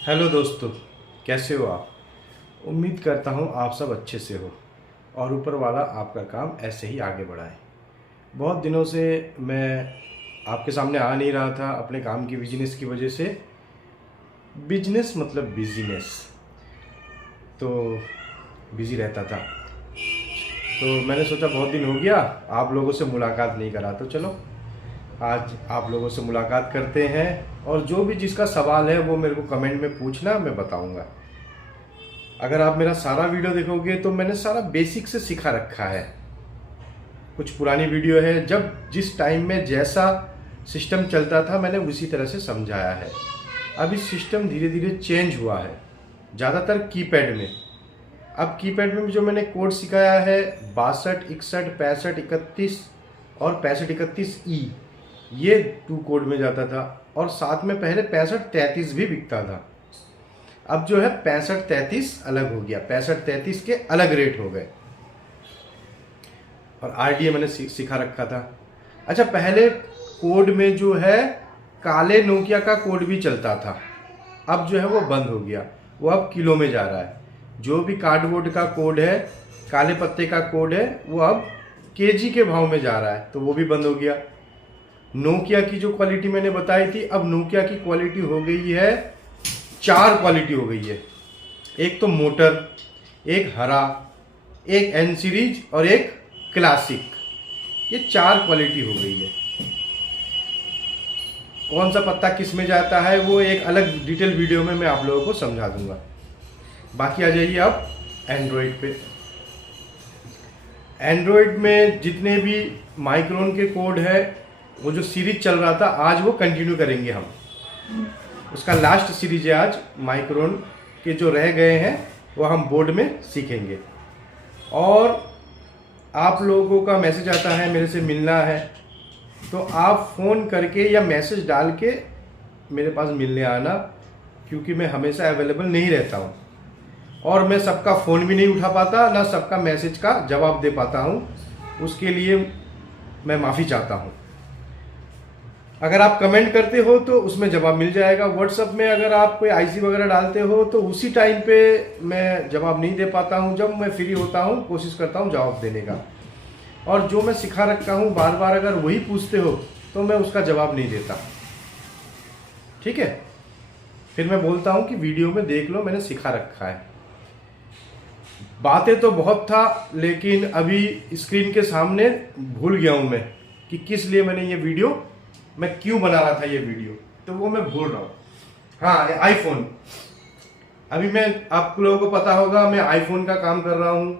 Hello दोस्तों, कैसे हो आप। उम्मीद करता हूँ आप सब अच्छे से हो और ऊपर वाला आपका काम ऐसे ही आगे बढ़ाए। बहुत दिनों से मैं आपके सामने आ नहीं रहा था अपने काम की बिजनेस की वजह से। बिजनेस मतलब बिजनेस, तो बिजी रहता था। तो मैंने सोचा बहुत दिन हो गया आप लोगों से मुलाकात नहीं करा, तो चलो आज आप लोगों से मुलाकात करते हैं। और जो भी जिसका सवाल है वो मेरे को कमेंट में पूछना, मैं बताऊंगा। अगर आप मेरा सारा वीडियो देखोगे तो मैंने सारा बेसिक से सिखा रखा है। कुछ पुरानी वीडियो है, जब जिस टाइम में जैसा सिस्टम चलता था मैंने उसी तरह से समझाया है। अभी सिस्टम धीरे धीरे चेंज हुआ है, ज़्यादातर कीपैड में। अब कीपैड में जो मैंने कोड सिखाया है 62 61 65 31 और 65 31E, ये 2 कोड में जाता था। और साथ में पहले 65 33 भी बिकता था। अब जो है 65 33 अलग हो गया, 65 33 के अलग रेट हो गए। और आरडीए मैंने सिखा रखा था। अच्छा, पहले कोड में जो है काले नोकिया का कोड भी चलता था, अब जो है वो बंद हो गया। वो अब किलो में जा रहा है। जो भी कार्डबोर्ड का कोड है, काले पत्ते का कोड है, वो अब केजी के भाव में जा रहा है, तो वो भी बंद हो गया। नोकिया की जो क्वालिटी मैंने बताई थी, अब नोकिया की क्वालिटी हो गई है 4 क्वालिटी हो गई है। एक तो मोटर, एक हरा, एक एन सीरीज और एक क्लासिक। ये 4 क्वालिटी हो गई है। कौन सा पत्ता किस में जाता है वो एक अलग डिटेल वीडियो में मैं आप लोगों को समझा दूंगा। बाकी आ जाइए अब एंड्रॉयड पे। एंड्रॉयड में जितने भी माइक्रोन के कोड है, वो जो सीरीज चल रहा था आज वो कंटिन्यू करेंगे हम। उसका लास्ट सीरीज है आज। माइक्रोन के जो रह गए हैं वो हम बोर्ड में सीखेंगे। और आप लोगों का मैसेज आता है मेरे से मिलना है, तो आप फ़ोन करके या मैसेज डाल के मेरे पास मिलने आना, क्योंकि मैं हमेशा अवेलेबल नहीं रहता हूँ और मैं सबका फ़ोन भी नहीं उठा पाता, ना सबका मैसेज का जवाब दे पाता हूँ। उसके लिए मैं माफ़ी चाहता हूँ। अगर आप कमेंट करते हो तो उसमें जवाब मिल जाएगा। व्हाट्सएप में अगर आप कोई आईसी वगैरह डालते हो तो उसी टाइम पे मैं जवाब नहीं दे पाता हूँ। जब मैं फ्री होता हूँ कोशिश करता हूँ जवाब देने का। और जो मैं सिखा रखा हूँ बार बार अगर वही पूछते हो तो मैं उसका जवाब नहीं देता, ठीक है। फिर मैं बोलता हूँ कि वीडियो में देख लो, मैंने सिखा रखा है। बातें तो बहुत था, लेकिन अभी स्क्रीन के सामने भूल गया हूँ मैं कि किस लिए मैंने ये वीडियो, मैं क्यों बना रहा था ये वीडियो, तो वो मैं भूल रहा हूँ। हाँ, आईफोन। अभी मैं, आप लोगों को पता होगा, मैं आईफोन का काम कर रहा हूँ,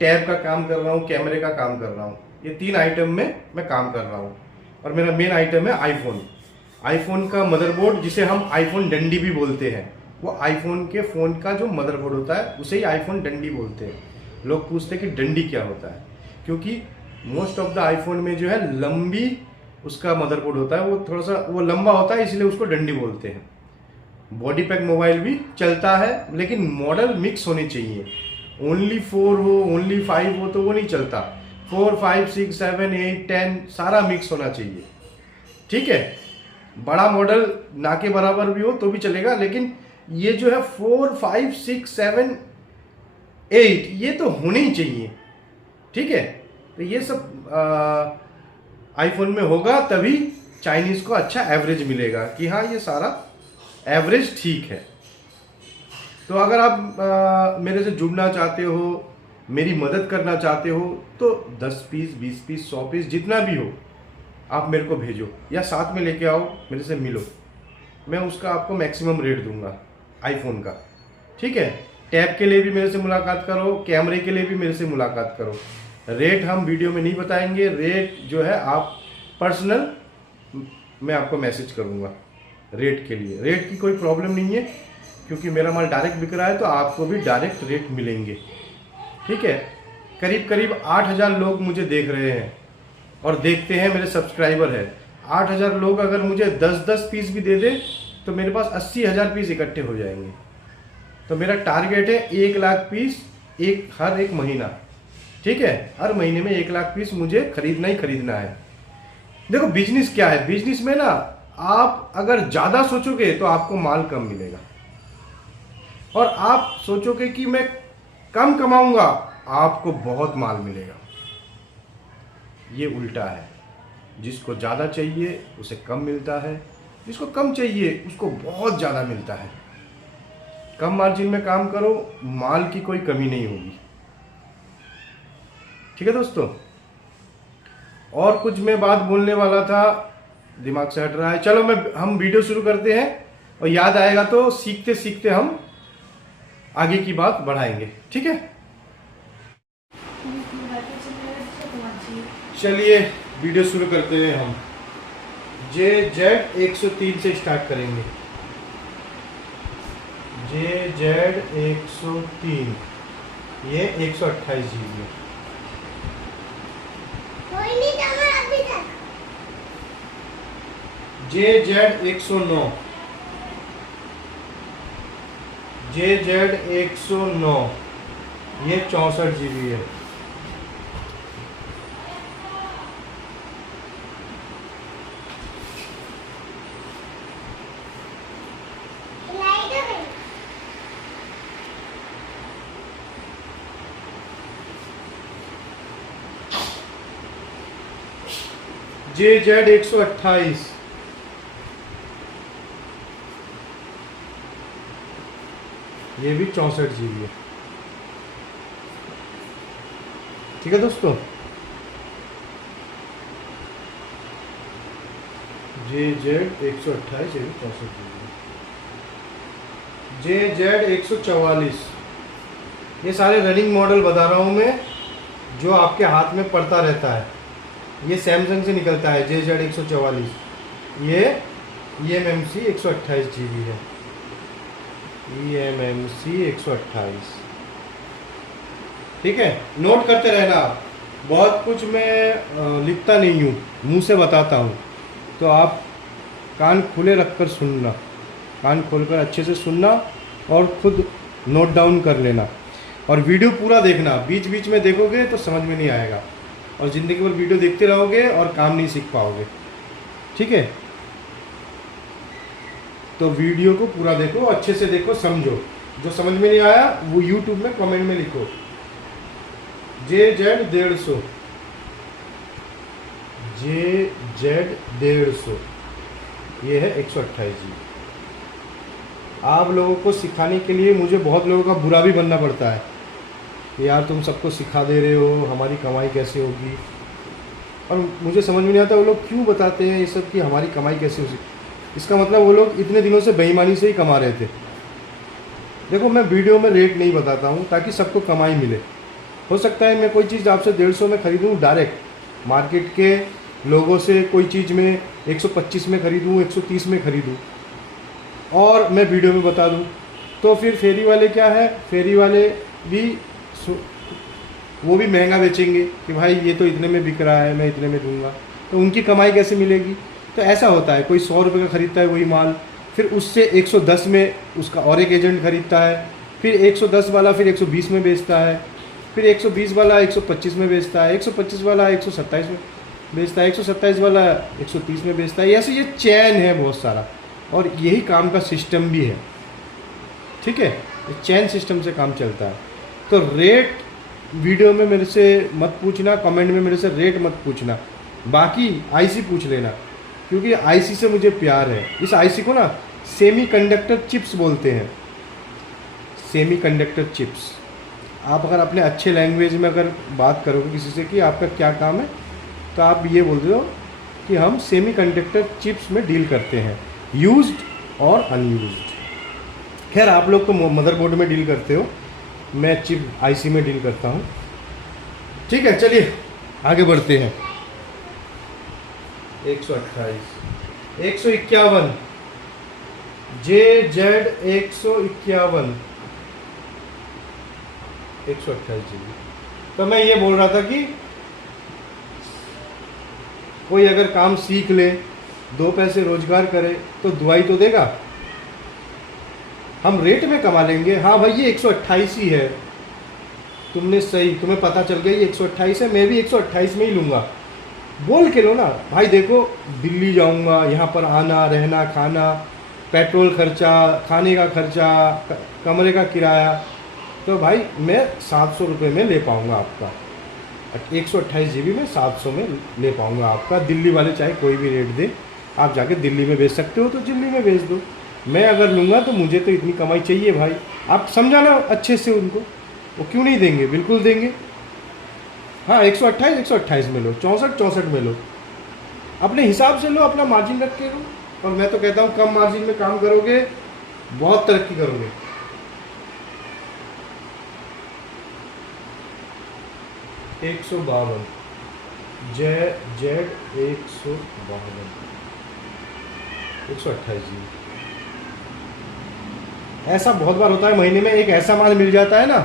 टैब का काम कर रहा हूँ, कैमरे का काम कर रहा हूँ। ये 3 आइटम में मैं काम कर रहा हूँ और मेरा मेन आइटम है आईफोन। आईफोन का मदरबोर्ड, जिसे हम आईफोन डंडी भी बोलते हैं, वो आईफोन के फ़ोन का जो मदरबोर्ड होता है उसे ही आईफोन डंडी बोलते हैं। लोग पूछते हैं कि डंडी क्या होता है, क्योंकि मोस्ट ऑफ द आईफोन में जो है लंबी उसका मदरबोर्ड होता है, वो थोड़ा सा वो लंबा होता है, इसलिए उसको डंडी बोलते हैं। बॉडी पैक मोबाइल भी चलता है, लेकिन मॉडल मिक्स होने चाहिए। ओनली 4 हो, ओनली 5 हो तो वो नहीं चलता। 4 5 6 7 8 10 सारा मिक्स होना चाहिए, ठीक है। बड़ा मॉडल ना के बराबर भी हो तो भी चलेगा, लेकिन ये जो है 4 5 6 7 8 ये तो होने ही चाहिए, ठीक है। तो ये सब आईफोन में होगा, तभी चाइनीज को अच्छा एवरेज मिलेगा कि हाँ ये सारा एवरेज ठीक है। तो अगर आप मेरे से जुड़ना चाहते हो, मेरी मदद करना चाहते हो, तो 10 पीस 20 पीस 100 पीस जितना भी हो आप मेरे को भेजो या साथ में लेके आओ, मेरे से मिलो। मैं उसका आपको मैक्सिमम रेट दूंगा आईफोन का, ठीक है। टैब के लिए भी मेरे से मुलाकात करो, कैमरे के लिए भी मेरे से मुलाकात करो। रेट हम वीडियो में नहीं बताएंगे, रेट जो है आप पर्सनल मैं आपको मैसेज करूंगा। रेट के लिए, रेट की कोई प्रॉब्लम नहीं है, क्योंकि मेरा माल डायरेक्ट बिक रहा है, तो आपको भी डायरेक्ट रेट मिलेंगे, ठीक है। करीब करीब 8000 लोग मुझे देख रहे हैं और देखते हैं, मेरे सब्सक्राइबर है। 8000 लोग अगर मुझे 10-10 पीस भी दे दे तो मेरे पास 80,000 पीस इकट्ठे हो जाएंगे। तो मेरा टारगेट है 1 लाख पीस हर एक महीना, ठीक है। हर महीने में 1 लाख पीस मुझे खरीदना ही खरीदना है। देखो बिजनेस क्या है, बिजनेस में ना आप अगर ज़्यादा सोचोगे तो आपको माल कम मिलेगा। और आप सोचोगे कि मैं कम कमाऊंगा, आपको बहुत माल मिलेगा। ये उल्टा है, जिसको ज़्यादा चाहिए उसे कम मिलता है, जिसको कम चाहिए उसको बहुत ज़्यादा मिलता है। कम मार्जिन में काम करो, माल की कोई कमी नहीं होगी। ठीक है दोस्तों, और कुछ मैं बात बोलने वाला था, दिमाग से हट रहा है। चलो हम वीडियो शुरू करते हैं, और याद आएगा तो सीखते सीखते हम आगे की बात बढ़ाएंगे। ठीक है, चलिए वीडियो शुरू करते हैं। हम JZ 103 से स्टार्ट करेंगे। JZ 103 ये 128 GB है। JZ 109 JZ 109 ये 64 GB है। JZ 128 ये भी 64 GB है। ठीक है दोस्तों, JZ 128 ये भी 64 GB है। JZ 144 ये सारे रनिंग मॉडल बता रहा हूँ मैं, जो आपके हाथ में पड़ता रहता है। ये सैमसंग से निकलता है। JZ 144 ये eMMC 128 GB है। eMMC 128। ठीक है, नोट करते रहना। बहुत कुछ मैं लिखता नहीं हूँ, मुंह से बताता हूँ, तो आप कान खुले रखकर सुनना, कान खोलकर अच्छे से सुनना और खुद नोट डाउन कर लेना। और वीडियो पूरा देखना, बीच बीच में देखोगे तो समझ में नहीं आएगा, और ज़िंदगी भर वीडियो देखते रहोगे और काम नहीं सीख पाओगे। ठीक है, तो वीडियो को पूरा देखो, अच्छे से देखो, समझो। जो समझ में नहीं आया वो YouTube में कमेंट में लिखो। JZ 150 JZ 150 ये है 128 GB। आप लोगों को सिखाने के लिए मुझे बहुत लोगों का बुरा भी बनना पड़ता है, यार तुम सबको सिखा दे रहे हो, हमारी कमाई कैसे होगी। और मुझे समझ में नहीं आता वो लोग क्यों बताते हैं ये सब कि हमारी कमाई कैसे होगी। इसका मतलब वो लोग इतने दिनों से बेईमानी से ही कमा रहे थे। देखो, मैं वीडियो में रेट नहीं बताता हूँ ताकि सबको कमाई मिले। हो सकता है मैं कोई चीज़ आपसे 150 में खरीदूँ डायरेक्ट मार्केट के लोगों से, कोई चीज़ में 125 में खरीदूँ, 130 में खरीदूँ और मैं वीडियो में बता दूँ, तो फिर फेरी वाले क्या है, फेरी वाले भी वो भी महंगा बेचेंगे कि भाई ये तो इतने में बिक रहा है, मैं इतने में दूंगा, तो उनकी कमाई कैसे मिलेगी। तो ऐसा होता है, कोई 100 रुपये का खरीदता है वही माल, फिर उससे 110 में उसका और एक एजेंट खरीदता है, फिर 110 वाला फिर 120 में बेचता है, फिर 120 वाला 125 में बेचता है, 125 वाला 127 में बेचता है, 127 वाला 130 में बेचता है। ऐसे ये चैन है बहुत सारा, और यही काम का सिस्टम भी है। ठीक है, ये चैन सिस्टम से काम चलता है। तो रेट वीडियो में मेरे से मत पूछना, कमेंट में मेरे से रेट मत पूछना, बाकी आईसी पूछ लेना, क्योंकि आईसी से मुझे प्यार है। इस आईसी को ना सेमीकंडक्टर चिप्स बोलते हैं, सेमीकंडक्टर चिप्स। आप अगर अपने अच्छे लैंग्वेज में अगर बात करोगे किसी से कि आपका क्या काम है, तो आप ये बोल दो कि हम सेमीकंडक्टर चिप्स में डील करते हैं, यूज्ड और अनयूज्ड। खैर आप लोग तो मदरबोर्ड में डील करते हो, मैं चिप आईसी में डील करता हूँ। ठीक है, चलिए आगे बढ़ते हैं। 128 151 JZ 151 128 GB। तो मैं ये बोल रहा था कि कोई अगर काम सीख ले, 2 पैसे रोजगार करे, तो दुआई तो देगा। हम रेट में कमा लेंगे, हाँ भाई ये 128 ही है, तुमने सही, तुम्हें पता चल गया ये 128 है, मैं भी 128 में ही लूँगा, बोल के लो ना। भाई देखो, दिल्ली जाऊँगा, यहाँ पर आना रहना खाना पेट्रोल खर्चा, खाने का खर्चा, कमरे का किराया, तो भाई मैं 700 रुपये में ले पाऊँगा आपका 128 GB में 700 में ले पाऊँगा आपका। दिल्ली वाले चाहे कोई भी रेट दे, आप जाके दिल्ली में बेच सकते हो तो दिल्ली में बेच दो। मैं अगर लूँगा तो मुझे तो इतनी कमाई चाहिए भाई। आप समझाना अच्छे से उनको, वो क्यों नहीं देंगे, बिल्कुल देंगे। हाँ 128 में लो, 64 में लो, अपने हिसाब से लो, अपना मार्जिन रख के लो। और मैं तो कहता हूँ कम मार्जिन में काम करोगे बहुत तरक्की करोगे। $152 128 जी। ऐसा बहुत बार होता है, महीने में एक ऐसा माल मिल जाता है ना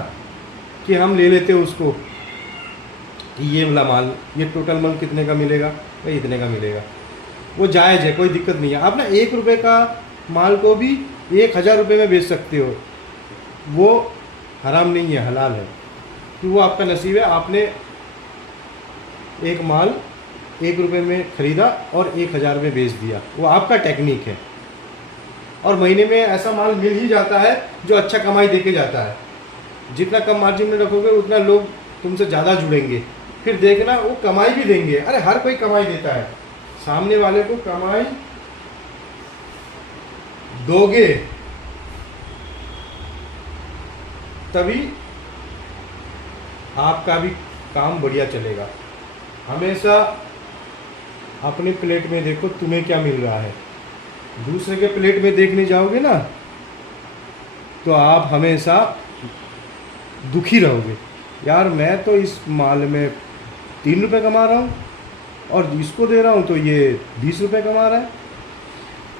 कि हम ले लेते हैं उसको, ये वाला माल, ये टोटल माल कितने का मिलेगा भाई, इतने का मिलेगा, वो जायज़ है, कोई दिक्कत नहीं है। आप ना 1 रुपये का माल को भी 1000 रुपये में बेच सकते हो, वो हराम नहीं है, हलाल है, कि वो आपका नसीब है। आपने एक माल 1 रुपये में ख़रीदा और 1000 में बेच दिया, वो आपका टेक्निक है। और महीने में ऐसा माल मिल ही जाता है जो अच्छा कमाई देके जाता है। जितना कम मार्जिन में रखोगे उतना लोग तुमसे ज़्यादा जुड़ेंगे, फिर देखना वो कमाई भी देंगे। अरे हर कोई कमाई देता है, सामने वाले को कमाई दोगे तभी आपका भी काम बढ़िया चलेगा। हमेशा अपने प्लेट में देखो तुम्हें क्या मिल रहा है, दूसरे के प्लेट में देखने जाओगे ना तो आप हमेशा दुखी रहोगे। यार मैं तो इस माल में 3 रुपये कमा रहा हूँ और इसको दे रहा हूँ तो ये 20 रुपये कमा रहा है।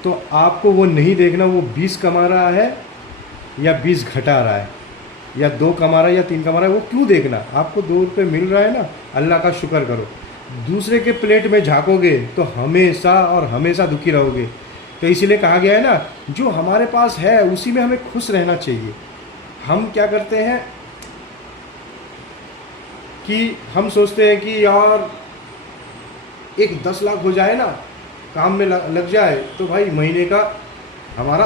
तो आपको वो नहीं देखना वो 20 कमा रहा है या 20 घटा रहा है, या 2 कमा रहा है या 3 कमा रहा है, वो क्यों देखना। आपको 2 रुपये मिल रहा है ना, अल्लाह का शुक्र करो। दूसरे के प्लेट में झाँकोगे तो हमेशा और हमेशा दुखी रहोगे। तो इसीलिए कहा गया है ना, जो हमारे पास है उसी में हमें खुश रहना चाहिए। हम क्या करते हैं कि हम सोचते हैं कि यार एक 10 लाख हो जाए ना, काम में लग जाए तो भाई महीने का हमारा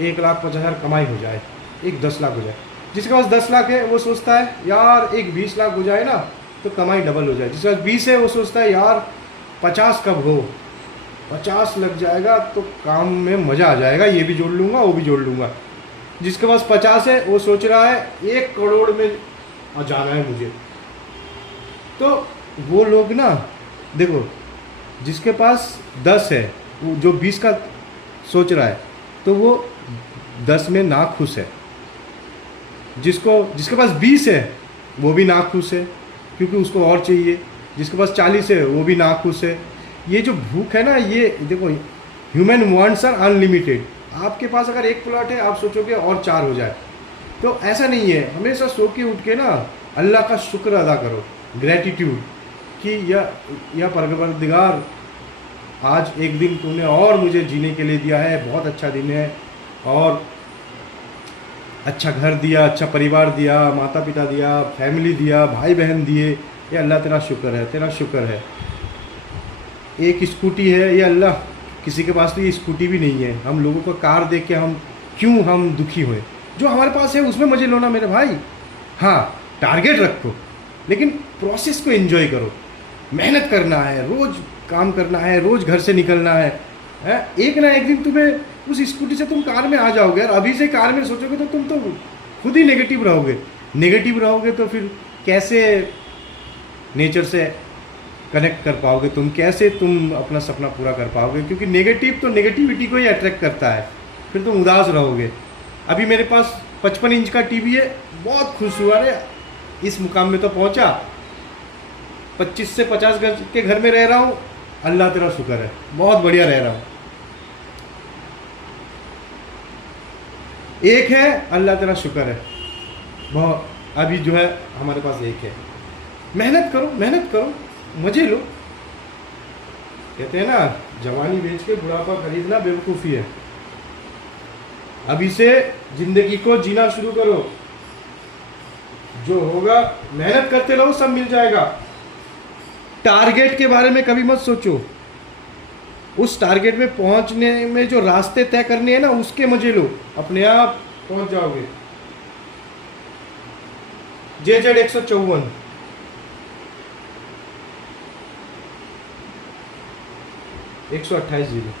1,50,000 कमाई हो जाए, एक 10 लाख हो जाए। जिसके पास 10 लाख है वो सोचता है यार एक 20 लाख हो जाए ना तो कमाई डबल हो जाए। जिसके पास 20 है वो सोचता है यार 50 कब हो, 50 लग जाएगा तो काम में मज़ा आ जाएगा, ये भी जोड़ लूँगा वो भी जोड़ लूँगा। जिसके पास 50 है वो सोच रहा है 1 करोड़ में जाना है मुझे। तो वो लोग ना देखो, जिसके पास 10 है वो जो 20 का सोच रहा है तो वो 10 में ना खुश है। जिसके पास 20 है वो भी ना खुश है क्योंकि उसको और चाहिए। जिसके पास 40 है वो भी ना खुश है। ये जो भूख है ना, ये देखो, ह्यूमन वांट्स आर अनलिमिटेड। आपके पास अगर 1 प्लॉट है आप सोचोगे और 4 हो जाए, तो ऐसा नहीं है। हमेशा सो के उठ के ना अल्लाह का शुक्र अदा करो, ग्रैटिट्यूड, कि या परवरदिगार आज एक दिन तूने और मुझे जीने के लिए दिया है, बहुत अच्छा दिन है, और अच्छा घर दिया, अच्छा परिवार दिया, माता पिता दिया, फैमिली दिया, भाई बहन दिए। ये अल्लाह तेरा शुक्र है, तेरा शुक्र है। एक स्कूटी है, ये अल्लाह, किसी के पास तो ये स्कूटी भी नहीं है। हम लोगों को कार देख के हम दुखी हुए। जो हमारे पास है उसमें मजे लो ना मेरे भाई। हाँ टारगेट रखो लेकिन प्रोसेस को एंजॉय करो। मेहनत करना है, रोज़ काम करना है, रोज़ घर से निकलना है। एक ना एक दिन तुम्हें उस स्कूटी से तुम कार में आ जाओगे। यार अभी से कार में सोचोगे तो तुम तो खुद ही नेगेटिव रहोगे तो फिर कैसे नेचर से कनेक्ट कर पाओगे तुम, कैसे तुम अपना सपना पूरा कर पाओगे? क्योंकि नेगेटिव तो नेगेटिविटी को ही अट्रैक्ट करता है, फिर तुम उदास रहोगे। अभी मेरे पास 55 इंच का टीवी है, बहुत खुश हुआ रे, इस मुकाम में तो पहुंचा। 25 से 50 गज के घर में रह रहा हूँ, अल्लाह तेरा शुक्र है, बहुत बढ़िया रह रहा हूँ। एक है, अल्लाह तेरा शुक्र है, बहुत। अभी जो है हमारे पास एक है। मेहनत करो, मजे लो। कहते हैं ना, जवानी बेच के बुढ़ापा खरीदना बेवकूफ़ी है। अभी से जिंदगी को जीना शुरू करो, जो होगा मेहनत करते रहो, सब मिल जाएगा। टारगेट के बारे में कभी मत सोचो। उस टारगेट में पहुंचने में जो रास्ते तय करने हैं ना, उसके मजे लो, अपने आप पहुंच जाओगे। JZ 154 128 जीबी,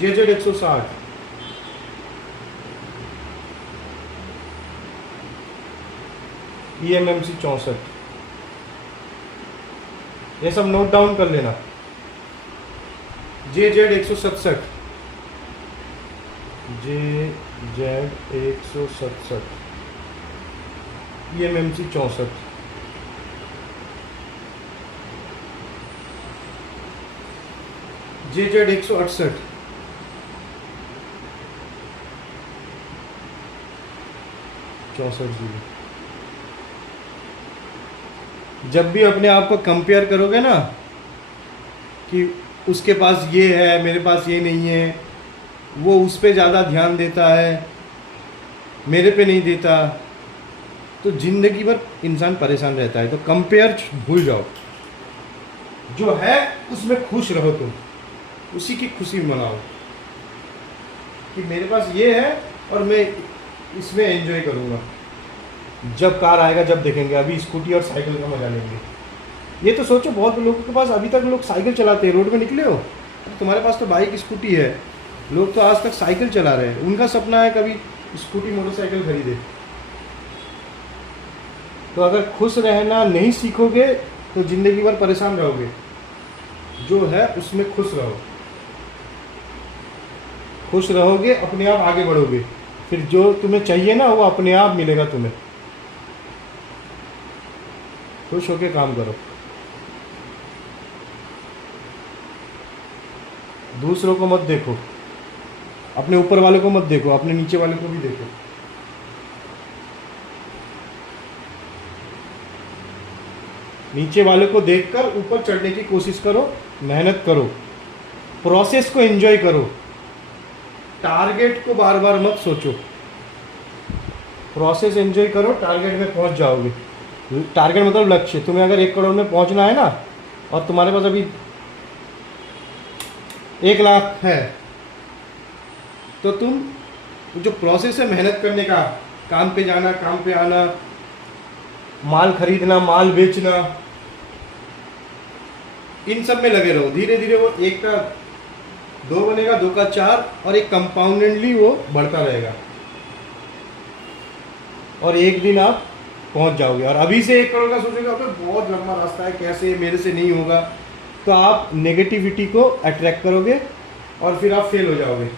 JZ 160, eMMC 64, ये सब नोट डाउन कर लेना। JZ 167, JZ 167, eMMC 64, JZ 168, GB। जब भी अपने आप को कंपेयर करोगे ना कि उसके पास ये है, मेरे पास ये नहीं है, वो उस पे ज़्यादा ध्यान देता है, मेरे पे नहीं देता, तो ज़िंदगी भर इंसान परेशान रहता है। तो कंपेयर भूल जाओ, जो है उसमें खुश रहो, तुम उसी की खुशी मनाओ कि मेरे पास ये है और मैं इसमें एंजॉय करूँगा। जब कार आएगा जब देखेंगे, अभी स्कूटी और साइकिल का मजा लेंगे। ये तो सोचो, बहुत लोगों के पास अभी तक लोग साइकिल चलाते हैं, रोड में निकले हो, तुम्हारे पास तो बाइक स्कूटी है, लोग तो आज तक साइकिल चला रहे हैं। उनका सपना है कभी स्कूटी मोटरसाइकिल खरीदे। तो अगर खुश रहना नहीं सीखोगे तो ज़िंदगी भर परेशान रहोगे। जो है उसमें खुश रहो, खुश रहोगे अपने आप आगे बढ़ोगे, फिर जो तुम्हें चाहिए ना वो अपने आप मिलेगा तुम्हें। खुश होके काम करो, दूसरों को मत देखो, अपने ऊपर वाले को मत देखो, अपने नीचे वाले को भी देखो। नीचे वाले को देखकर ऊपर चढ़ने की कोशिश करो, मेहनत करो, प्रोसेस को एंजॉय करो, टारगेट को बार बार मत सोचो। प्रोसेस एंजॉय करो, टारगेट में पहुंच जाओगे। टारगेट मतलब लक्ष्य। तुम्हें अगर 1 करोड़ में पहुंचना है ना, और तुम्हारे पास अभी 1 लाख है, तो तुम जो प्रोसेस है मेहनत करने का, काम पे जाना, काम पे आना, माल खरीदना, माल बेचना, इन सब में लगे रहो। धीरे धीरे वो 1 का 2 बनेगा, 2 का 4, और एक कंपाउंडेडली वो बढ़ता रहेगा, और एक दिन आप पहुंच जाओगे। और अभी से 1 करोड़ का सोचोगे तो बहुत लंबा रास्ता है, कैसे, मेरे से नहीं होगा, तो आप नेगेटिविटी को अट्रैक्ट करोगे और फिर आप फेल हो जाओगे।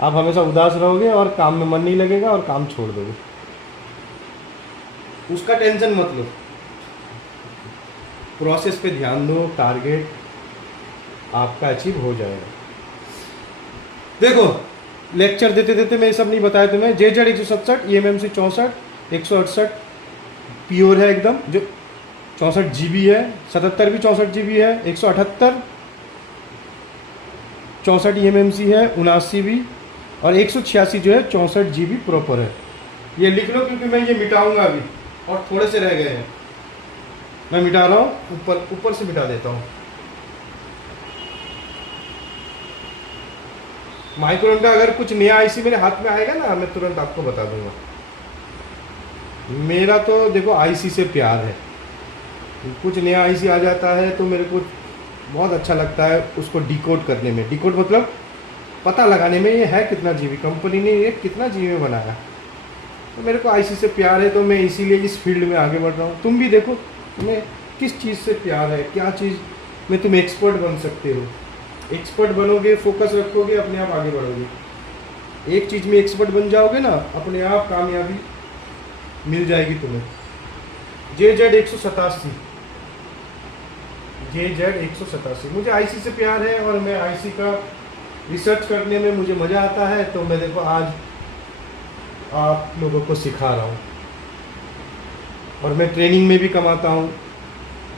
आप हमेशा उदास रहोगे और काम में मन नहीं लगेगा और काम छोड़ दोगे। उसका टेंशन मत लो, प्रोसेस पे ध्यान दो, टारगेट आपका अचीव हो जाएगा। देखो, लेक्चर देते देते मैं ये सब नहीं बताया तुम्हें। JZ 167, eMMC 64, 168 प्योर है एकदम, जो 64 GB है, 77 भी 64 GB है, 178 64 eMMC है, 79 भी, और 186 जो है 64 GB प्रॉपर है। ये लिख लो क्योंकि मैं ये मिटाऊंगा अभी, और थोड़े से रह गए हैं, मैं मिटा रहा हूँ, ऊपर से मिटा देता हूँ। माइक्रोन का अगर कुछ नया आईसी मेरे हाथ में आएगा ना, मैं तुरंत आपको बता दूंगा। मेरा तो देखो आईसी से प्यार है, कुछ नया आईसी आ जाता है तो मेरे को बहुत अच्छा लगता है उसको डिकोड करने में। डिकोड मतलब पता लगाने में, ये है कितना जीबी, कंपनी ने ये कितना जीबी में बनाया। तो मेरे को आईसी से प्यार है, तो मैं इसीलिए इस फील्ड में आगे बढ़ रहा हूँ। तुम भी देखो तुम्हें किस चीज़ से प्यार है, क्या चीज़ में तुम एक्सपर्ट बन सकते हो। एक्सपर्ट बनोगे, फोकस रखोगे, अपने आप आगे बढ़ोगे। एक चीज़ में एक्सपर्ट बन जाओगे ना, अपने आप कामयाबी मिल जाएगी तुम्हें। JZ 187, JZ 187, मुझे आईसी से प्यार है और मैं आईसी का रिसर्च करने में मुझे मज़ा आता है। तो मैं देखो आज आप लोगों को सिखा रहा हूँ, और मैं ट्रेनिंग में भी कमाता हूँ।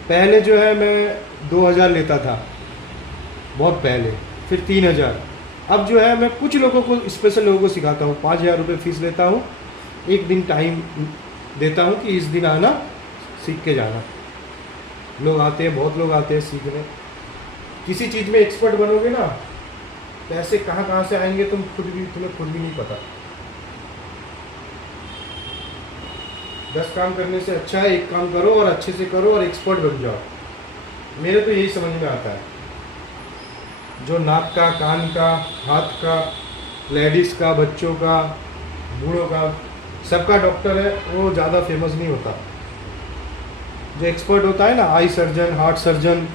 पहले जो है मैं 2000 लेता था, बहुत पहले, फिर 3000। अब जो है मैं कुछ लोगों को, स्पेशल लोगों को सिखाता हूँ, 5000 रुपये फीस लेता हूँ, एक दिन टाइम देता हूँ कि इस दिन आना, सीख के जाना। लोग आते हैं, बहुत लोग आते हैं सीखने। किसी चीज़ में एक्सपर्ट बनोगे ना, पैसे कहाँ कहाँ से आएंगे तुम्हें खुद भी नहीं पता। 10 काम करने से अच्छा है एक काम करो और अच्छे से करो और एक्सपर्ट बन जाओ। मेरे तो यही समझ में आता है। जो नाक का, कान का, हाथ का, लेडीज़ का, बच्चों का, बूढ़ों का, सबका डॉक्टर है, वो ज़्यादा फेमस नहीं होता। जो एक्सपर्ट होता है ना, eye surgeon, heart surgeon,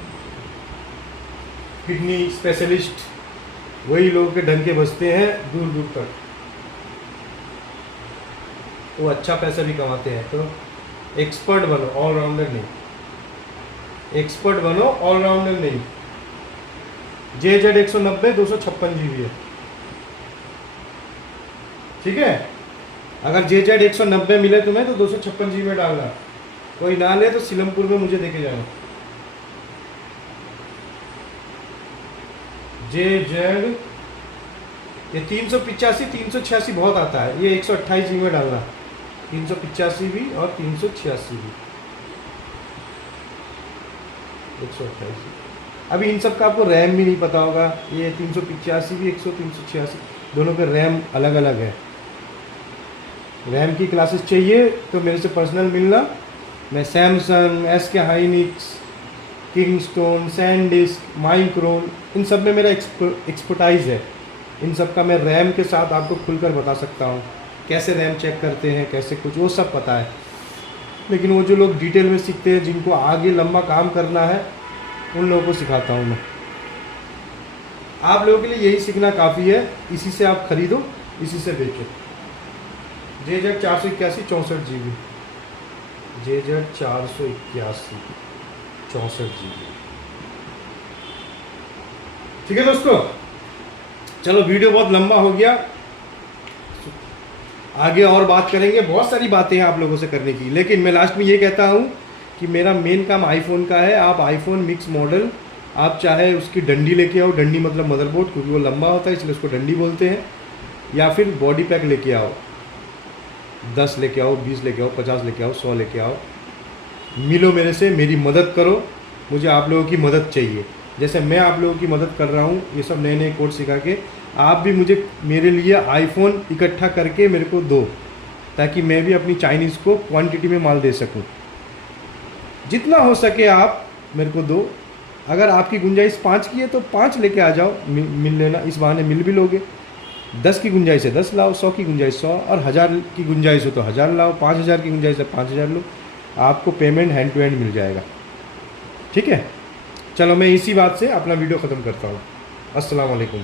kidney specialist, वही लोगों के डंके बजते हैं दूर दूर तक। वो अच्छा पैसा भी कमाते हैं। तो एक्सपर्ट बनो, ऑलराउंडर नहीं। एक्सपर्ट बनो, ऑलराउंडर नहीं। JZ 190 256 GB है, ठीक है। अगर JZ 190 मिले तुम्हें तो 256 GB में डालना। कोई ना ले तो सिलमपुर में मुझे देके जाना। JZ ये 385 386 बहुत आता है, ये 128 GB में डालना। 385 भी और 386 भी, 128। अभी इन सब का आपको रैम भी नहीं पता होगा। ये 385 भी 386 दोनों के रैम अलग अलग है। रैम की क्लासेस चाहिए तो मेरे से पर्सनल मिलना। मैं Samsung, SK Hynix, Kingston, SanDisk, Micron, इन सब में मेरा एक्सपर्टाइज है। इन सब का मैं रैम के साथ आपको खुलकर बता सकता हूँ, कैसे रैम चेक करते हैं, कैसे कुछ, वो सब पता है। लेकिन वो जो लोग डिटेल में सीखते हैं, जिनको आगे लंबा काम करना है, उन लोगों को सिखाता हूँ मैं। आप लोगों के लिए यही सीखना काफ़ी है। इसी से आप खरीदो, इसी से बेचो। JZ 481 64 GB, JZ 481 64 GB, ठीक है दोस्तों। चलो वीडियो बहुत लंबा हो गया, आगे और बात करेंगे। बहुत सारी बातें हैं आप लोगों से करने की, लेकिन मैं लास्ट में ये कहता हूँ कि मेरा मेन काम आईफोन का है। आप आईफोन मिक्स मॉडल, आप चाहे उसकी डंडी लेके आओ, डंडी मतलब मदरबोर्ड, क्योंकि वो लंबा होता है इसलिए उसको डंडी बोलते हैं, या फिर बॉडी पैक लेके आओ। 10 लेके आओ, 20 लेके आओ, 50 लेके आओ, 100 लेके आओ। मिलो मेरे से, मेरी मदद करो। मुझे आप लोगों की मदद चाहिए। जैसे मैं आप लोगों की मदद कर रहा हूँ, ये सब नए नए कोड सिखा के, आप भी मुझे मेरे लिए आईफोन इकट्ठा करके मेरे को दो, ताकि मैं भी अपनी चाइनीज़ को क्वांटिटी में माल दे सकूँ। जितना हो सके आप मेरे को दो। अगर आपकी गुंजाइश 5 की है तो 5 लेके आ जाओ, मिल लेना। इस बहाने मिल भी लोगे। 10 की गुंजाइश है 10 लाओ, 100 की गुंजाइश 100, और 1000 की गुंजाइश हो तो 1000 लाओ, 5000 की गुंजाइश है 5000 लो। आपको पेमेंट हैंड टू हैंड मिल जाएगा, ठीक है। चलो मैं इसी बात से अपना वीडियो ख़त्म करता हूँ। अस्सलाम वालेकुम।